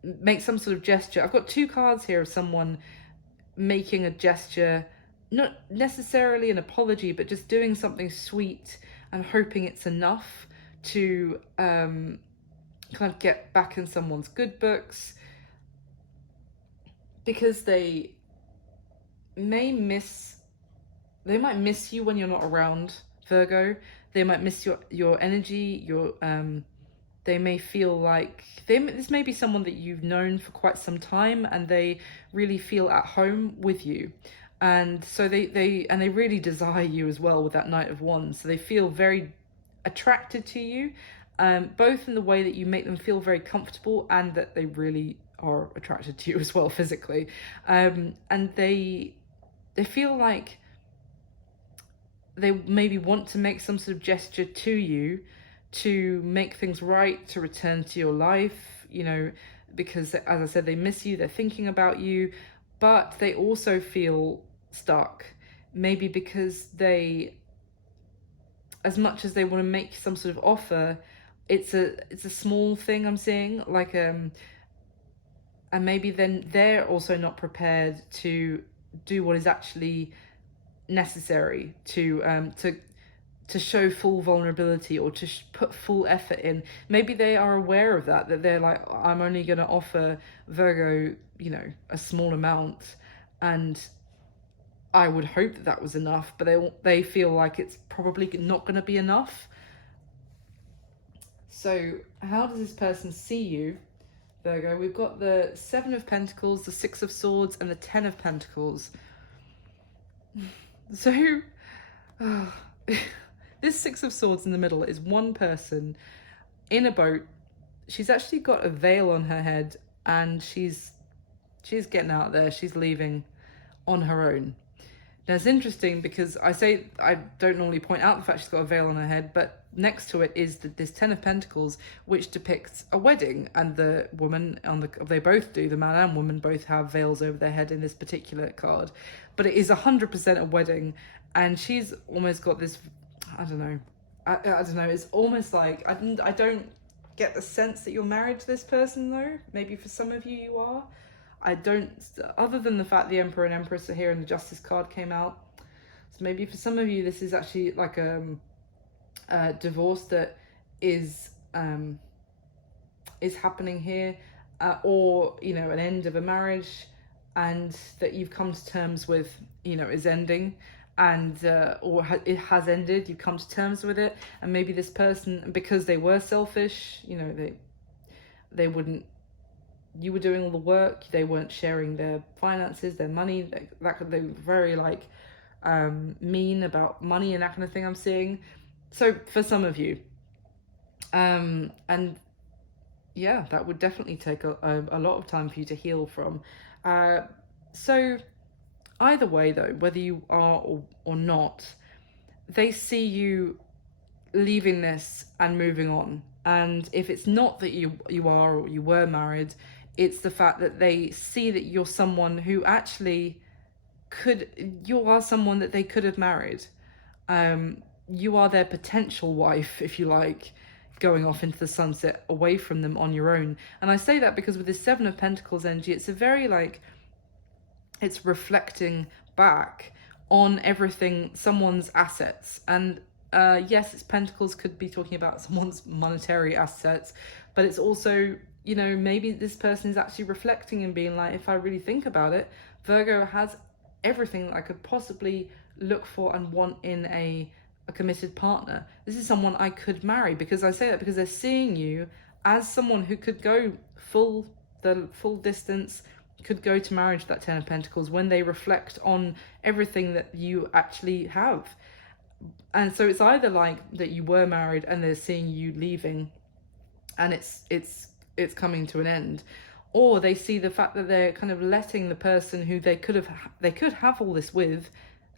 make some sort of gesture. I've got two cards here of someone making a gesture, not necessarily an apology, but just doing something sweet and hoping it's enough to kind of get back in someone's good books, because they might miss you when you're not around, Virgo. They might miss your energy, they may feel like this may be someone that you've known for quite some time, and they really feel at home with you, and so they really desire you as well with that Knight of Wands. So they feel very attracted to you, both in the way that you make them feel very comfortable, and that they really are attracted to you as well physically, and they feel like they maybe want to make some sort of gesture to you to make things right, to return to your life, because, as I said, they miss you, they're thinking about you, but they also feel stuck, maybe because as much as they want to make some sort of offer, it's a small thing I'm seeing, like, and maybe then they're also not prepared to do what is actually necessary to show full vulnerability, or to put full effort in. Maybe they are aware of that they're like, I'm only going to offer Virgo, a small amount, and I would hope that was enough, but they feel like it's probably not going to be enough. So how does this person see you, Virgo? We've got the Seven of Pentacles, the Six of Swords, and the Ten of Pentacles. So this Six of Swords in the middle is one person in a boat. She's actually got a veil on her head, and she's She's getting out there. She's leaving on her own. Now, it's interesting because I don't normally point out the fact she's got a veil on her head, but next to it is this Ten of Pentacles, which depicts a wedding, and the woman they both do, the man and woman both have veils over their head in this particular card, but it is 100% a wedding, and she's almost got this, I don't know, I don't know, it's almost like, I don't get the sense that you're married to this person though. Maybe for some of you are. I don't, other than the fact the Emperor and Empress are here and the Justice card came out. So maybe for some of you, this is actually like a divorce that is happening here, or, you know, an end of a marriage, and that you've come to terms with, you know, is ending, and it has ended, you've come to terms with it. And maybe this person, because they were selfish, you know, they wouldn't, you were doing all the work, they weren't sharing their finances, their money, they were very like mean about money and that kind of thing I'm seeing. So for some of you, and yeah, that would definitely take a lot of time for you to heal from. So either way though, whether you are or not, they see you leaving this and moving on. And if it's not that you are or you were married, it's the fact that they see that you're someone who actually you are someone that they could have married. You are their potential wife, if you like, going off into the sunset away from them on your own. And I say that because with this Seven of Pentacles energy, it's a very like, it's reflecting back on everything, someone's assets. And yes, it's Pentacles could be talking about someone's monetary assets, but it's also, you know, maybe this person is actually reflecting and being like, if I really think about it, Virgo has everything that I could possibly look for and want in a committed partner. This is someone I could marry. Because I say that because they're seeing you as someone who could go the full distance, could go to marriage, that Ten of Pentacles, when they reflect on everything that you actually have. And so it's either like that you were married and they're seeing you leaving and it's coming to an end, or they see the fact that they're kind of letting the person who they could have all this with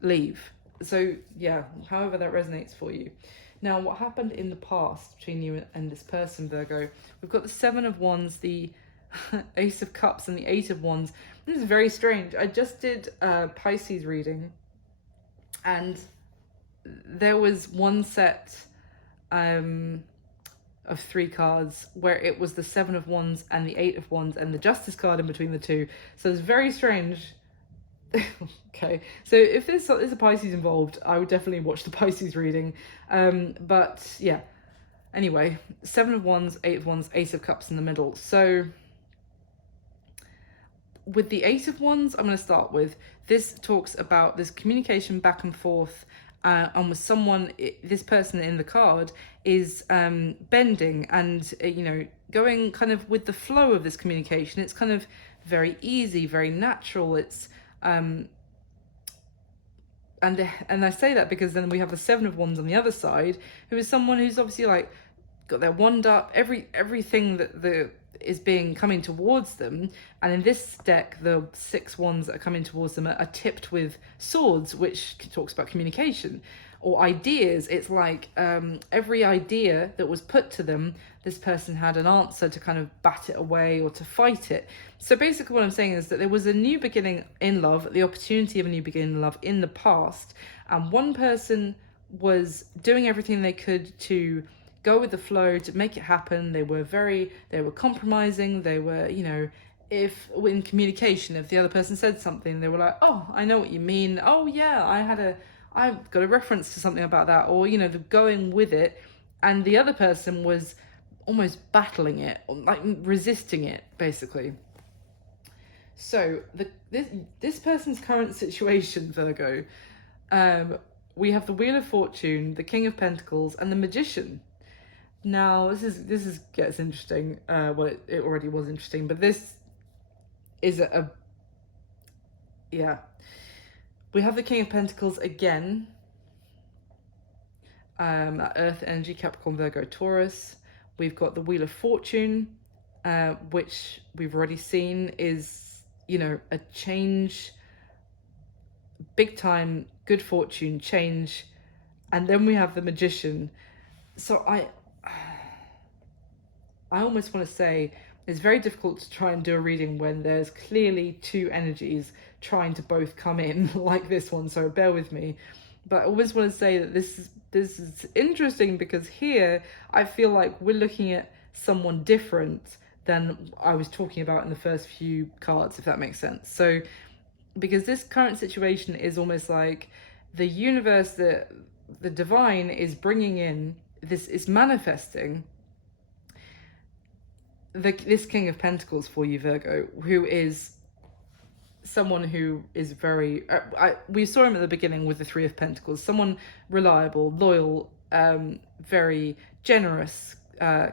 leave. So yeah, however that resonates for you. Now, what happened in the past between you and this person, Virgo? We've got the Seven of Wands, the Ace of Cups, and the Eight of Wands. This is very strange. I just did a Pisces reading, and there was one set of 3 cards where it was the Seven of Wands and the Eight of Wands and the Justice card in between the two. So it's very strange. Okay, so if there's a Pisces involved, I would definitely watch the Pisces reading. But yeah, anyway, Seven of Wands, Eight of Wands, Ace of Cups in the middle. So with the Eight of Wands, I'm going to start with, this talks about this communication back and forth, and with someone, this person in the card is bending and, you know, going kind of with the flow of this communication. It's kind of very easy, very natural. It's and I say that because then we have the Seven of Wands on the other side, who is someone who's obviously like got their wand up, everything that is coming towards them. And in this deck, the 6 wands that are coming towards them are tipped with swords, which talks about communication or ideas. It's like every idea that was put to them, this person had an answer to kind of bat it away or to fight it. So basically what I'm saying is that there was a new beginning in love, the opportunity of a new beginning in love in the past, and one person was doing everything they could to go with the flow, to make it happen. They were compromising. They were, you know, if in communication, if the other person said something, they were like, oh, I know what you mean. Oh yeah, I've got a reference to something about that, or, you know, the going with it. And the other person was almost battling it, like resisting it, basically. So this person's current situation, Virgo, we have the Wheel of Fortune, the King of Pentacles, and the Magician. Now, this gets interesting. Well, it already was interesting, but this is yeah. We have the King of Pentacles again. Earth energy, Capricorn, Virgo, Taurus. We've got the Wheel of Fortune, which we've already seen is you know, a change, big time, good fortune, change. And then we have the Magician. So I almost want to say it's very difficult to try and do a reading when there's clearly two energies trying to both come in like this one, so bear with me. But I always want to say that this is interesting because here I feel like we're looking at someone different than I was talking about in the first few cards, if that makes sense. So because this current situation is almost like the universe, the divine is bringing in, this is manifesting this King of Pentacles for you, Virgo, who is someone who is very we saw him at the beginning with the Three of Pentacles, someone reliable, loyal, very generous,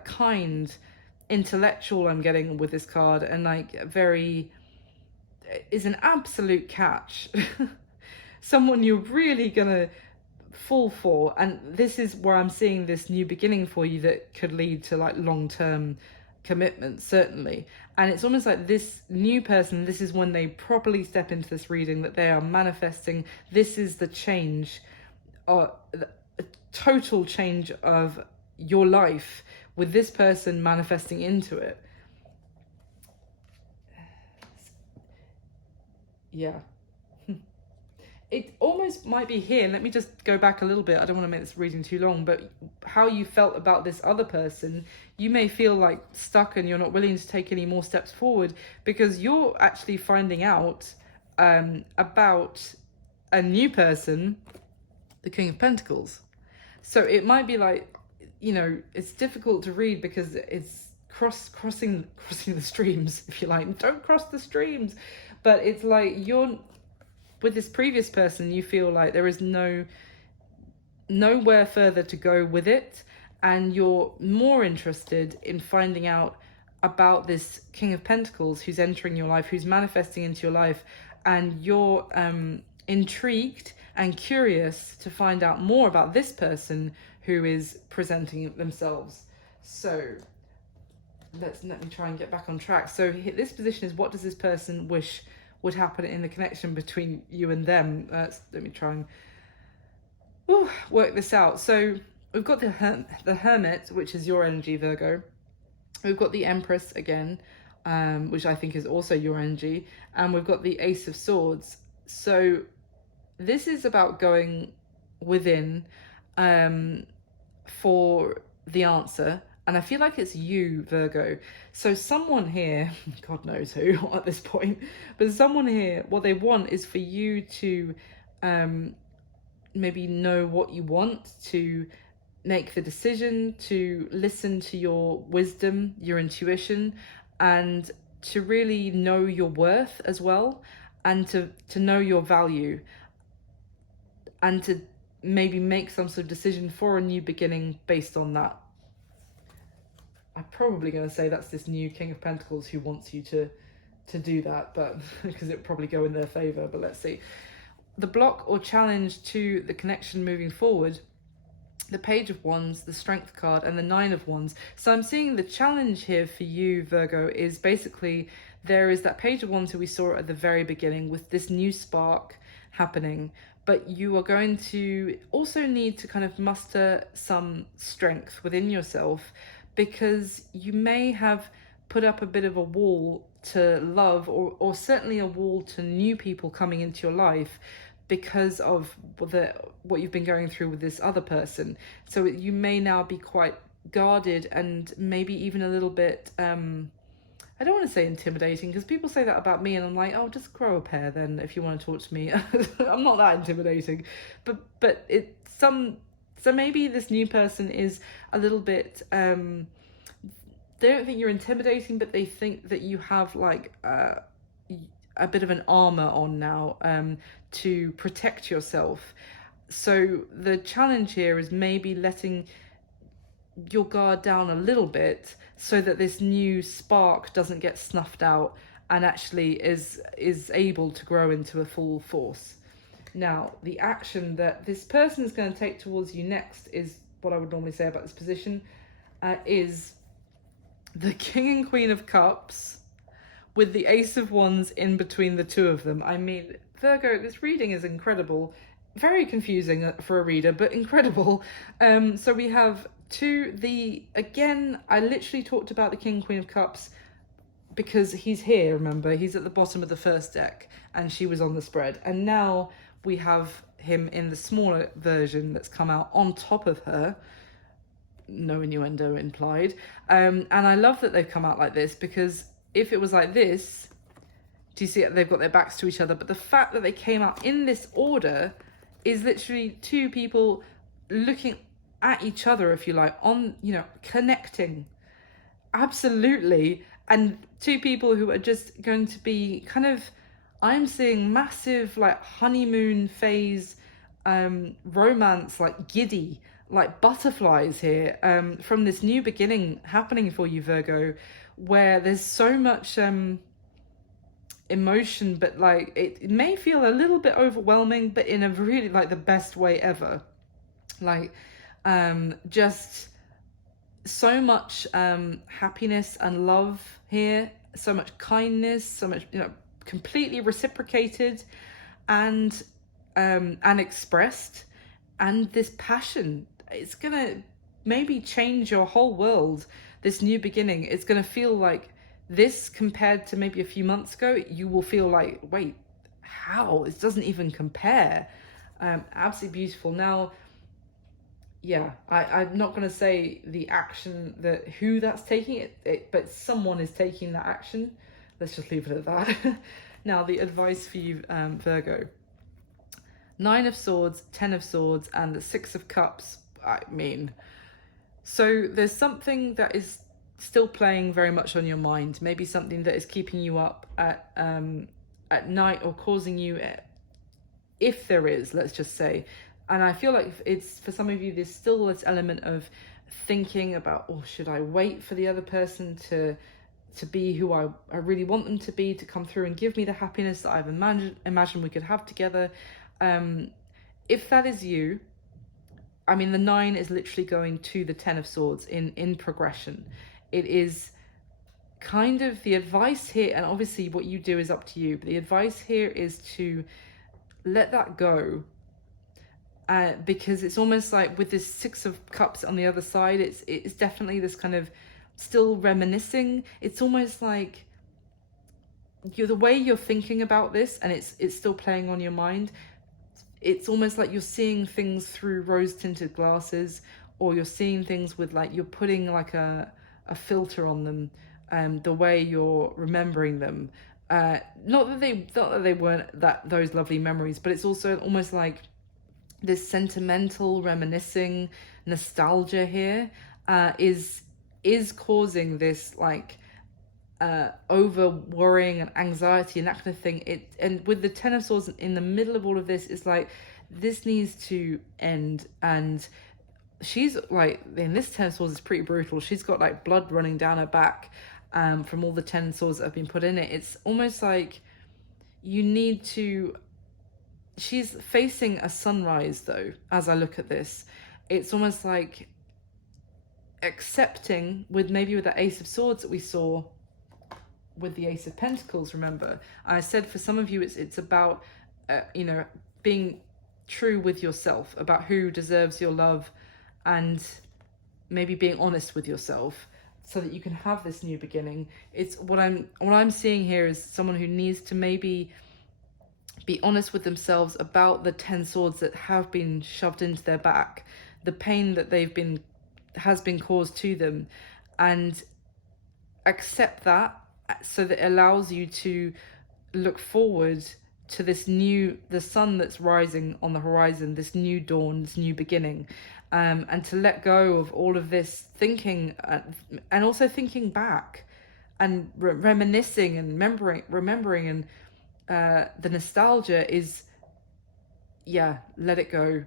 kind, intellectual, I'm getting with this card, and like very is an absolute catch. Someone you're really gonna fall for, and this is where I'm seeing this new beginning for you that could lead to like long-term commitment, certainly. And it's almost like this new person, this is when they properly step into this reading, that they are manifesting. This is the change, a total change of your life with this person manifesting into it. Yeah. It almost might be here. Let me just go back a little bit. I don't want to make this reading too long, but how you felt about this other person, you may feel like stuck and you're not willing to take any more steps forward because you're actually finding out about a new person, the King of Pentacles. So it might be like, you know, it's difficult to read because it's crossing the streams, if you like. Don't cross the streams. But it's like you're with this previous person, you feel like there is nowhere further to go with it, and you're more interested in finding out about this King of Pentacles who's entering your life, who's manifesting into your life, and you're intrigued and curious to find out more about this person who is presenting themselves. So let me try and get back on track. So this position is, what does this person wish would happen in the connection between you and them? Let me try and work this out. So we've got the Hermit, which is your energy, Virgo. We've got the Empress again, which I think is also your energy. And we've got the Ace of Swords. So this is about going within for the answer. And I feel like it's you, Virgo. So someone here, God knows who at this point, but someone here, what they want is for you to maybe know what you want, to make the decision, to listen to your wisdom, your intuition, and to really know your worth as well, and to know your value, and to maybe make some sort of decision for a new beginning based on that. I'm probably going to say that's this new King of Pentacles who wants you to do that, but because it'll probably go in their favor, but let's see. The block or challenge to the connection moving forward, the Page of Wands, the Strength card, and the Nine of Wands. So I'm seeing the challenge here for you, Virgo, is basically there is that Page of Wands who we saw at the very beginning with this new spark happening, but you are going to also need to kind of muster some strength within yourself, because you may have put up a bit of a wall to love, or certainly a wall to new people coming into your life because of what you've been going through with this other person. So you may now be quite guarded and maybe even a little bit, I don't want to say intimidating, because people say that about me and I'm like, oh, just grow a pair then if you want to talk to me. I'm not that intimidating, but so maybe this new person is a little bit, they don't think you're intimidating, but they think that you have like a bit of an armor on now to protect yourself. So the challenge here is maybe letting your guard down a little bit so that this new spark doesn't get snuffed out and actually is able to grow into a full force. Now, the action that this person is going to take towards you next is what I would normally say about this position, is the King and Queen of Cups with the Ace of Wands in between the two of them. I mean, Virgo, this reading is incredible. Very confusing for a reader, but incredible. So we have again, I literally talked about the King, Queen of Cups because he's here, remember? He's at the bottom of the first deck and she was on the spread. And now we have him in the smaller version that's come out on top of her. No innuendo implied. And I love that they've come out like this, because if it was like this, do you see it? They've got their backs to each other. But the fact that they came out in this order is literally two people looking at each other, if you like, on, you know, connecting. Absolutely. And two people who are just going to be kind of, I'm seeing massive like honeymoon phase, romance, like giddy, like butterflies here, from this new beginning happening for you, Virgo, where there's so much emotion, but like it may feel a little bit overwhelming, but in a really like the best way ever. Like just so much happiness and love here, so much kindness, so much, you know, completely reciprocated and expressed, and this passion. It's gonna maybe change your whole world. This new beginning, it's gonna feel like this compared to maybe a few months ago. You will feel like, wait, how? It doesn't even compare. Absolutely beautiful. Now, yeah, I'm not going to say the action that who that's taking it, but someone is taking that action. Let's just leave it at that. Now, the advice for you, Virgo. 9 of Swords, 10 of Swords, and the 6 of Cups. I mean, so there's something that is still playing very much on your mind. Maybe something that is keeping you up at night, or causing you, if there is, let's just say. And I feel like it's, for some of you, there's still this element of thinking about, oh, should I wait for the other person to be who I really want them to be, to come through and give me the happiness that I've imagined we could have together. If that is you, I mean, the 9 is literally going to the 10 of Swords in progression. It is kind of the advice here, and obviously what you do is up to you, but the advice here is to let that go. Because it's almost like with this 6 of Cups on the other side, it's definitely this kind of still reminiscing. It's almost like the way you're thinking about this, and it's still playing on your mind. It's almost like you're seeing things through rose-tinted glasses, or you're seeing things with like, you're putting like a filter on them, the way you're remembering them. Not that they weren't those lovely memories, but it's also almost like this sentimental reminiscing nostalgia here is causing this like over worrying and anxiety and that kind of thing. And with the 10 of Swords in the middle of all of this, it's like this needs to end. And she's like, in this 10 of Swords is pretty brutal. She's got like blood running down her back from all the 10 swords that have been put in it. It's almost like you need to, she's facing a sunrise though, as I look at this. It's almost like accepting, with the Ace of Swords that we saw with the Ace of Pentacles. Remember, I said for some of you it's about you know, being true with yourself, about who deserves your love, and maybe being honest with yourself so that you can have this new beginning. It's what I'm seeing here is someone who needs to maybe be honest with themselves about the 10 swords that have been shoved into their back, the pain that has been caused to them, and accept that, so that it allows you to look forward to this the sun that's rising on the horizon, this new dawn, this new beginning, and to let go of all of this thinking, and also thinking back and reminiscing and remembering and the nostalgia is, let it go.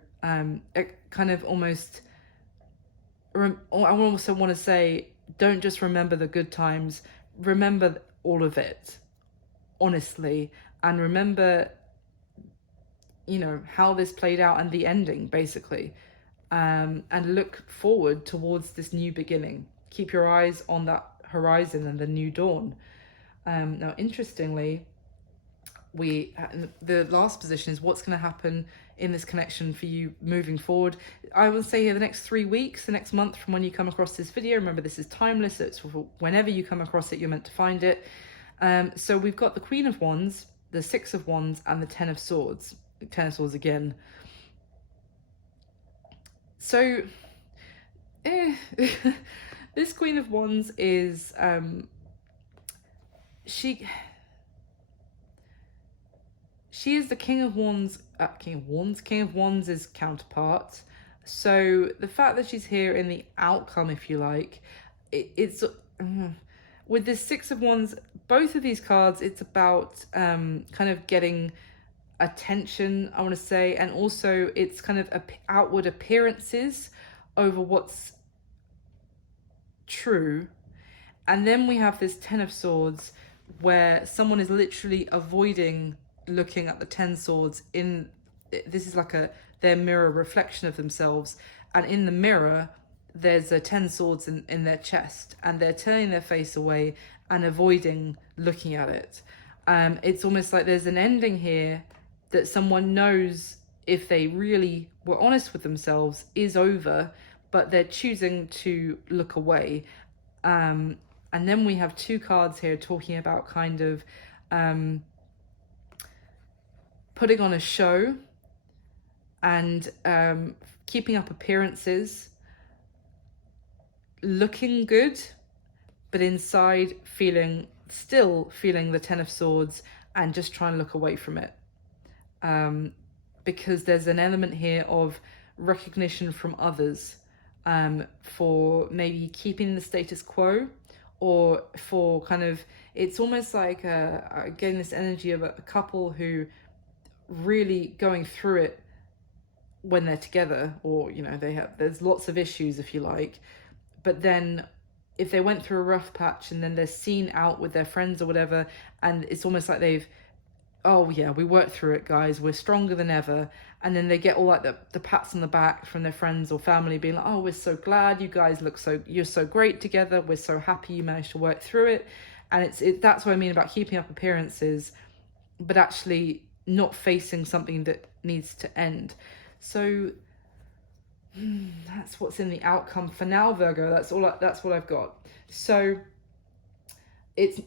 It kind of almost, I also want to say, don't just remember the good times, remember all of it, honestly, and remember, you know, how this played out and the ending, basically, and look forward towards this new beginning. Keep your eyes on that horizon and the new dawn. Now, interestingly, the last position is what's going to happen in this connection for you moving forward. I will say here the next 3 weeks, the next month from when you come across this video. Remember, this is timeless, so it's whenever you come across it, you're meant to find it. So we've got the Queen of Wands, the Six of Wands, and the Ten of Swords. Ten of Swords again. So this Queen of Wands is she is the King of Wands' counterpart. So the fact that she's here in the outcome, if you like, it's with this Six of Wands, both of these cards, it's about kind of getting attention, I want to say, and also it's kind of outward appearances over what's true. And then we have this Ten of Swords, where someone is literally avoiding looking at the 10 swords. This is like their mirror reflection of themselves, and in the mirror there's a 10 swords in their chest, and they're turning their face away and avoiding looking at it. It's almost like there's an ending here that someone knows, if they really were honest with themselves, is over, but they're choosing to look away. And then we have two cards here talking about kind of putting on a show and keeping up appearances, looking good, but inside still feeling the Ten of Swords and just trying to look away from it. Because there's an element here of recognition from others for maybe keeping the status quo, or for kind of, it's almost like again this energy of a couple who really going through it when they're together, or there's lots of issues, if you like, but then if they went through a rough patch and then they're seen out with their friends or whatever, and it's almost like oh yeah, we worked through it, guys, we're stronger than ever, and then they get all like the pats on the back from their friends or family being like, oh, we're so glad you guys you're so great together, we're so happy you managed to work through it. And that's what I mean about keeping up appearances, but actually not facing something that needs to end. So that's what's in the outcome for now, Virgo. That's what I've got. So it's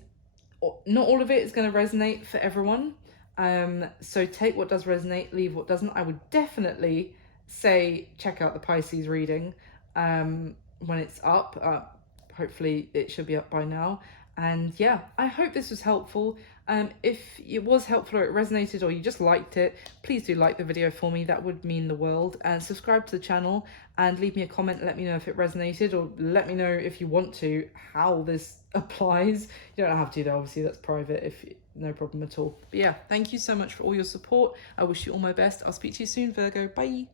not all of it is going to resonate for everyone. So take what does resonate, leave what doesn't. I would definitely say check out the Pisces reading when it's up. Hopefully it should be up by now. And yeah, I hope this was helpful. If it was helpful, or it resonated, or you just liked it, please do like the video for me. That would mean the world. And subscribe to the channel and leave me a comment. Let me know if it resonated, or let me know if you want to how this applies. You don't have to though, obviously that's private, no problem at all. But yeah, thank you so much for all your support. I wish you all my best. I'll speak to you soon, Virgo. Bye.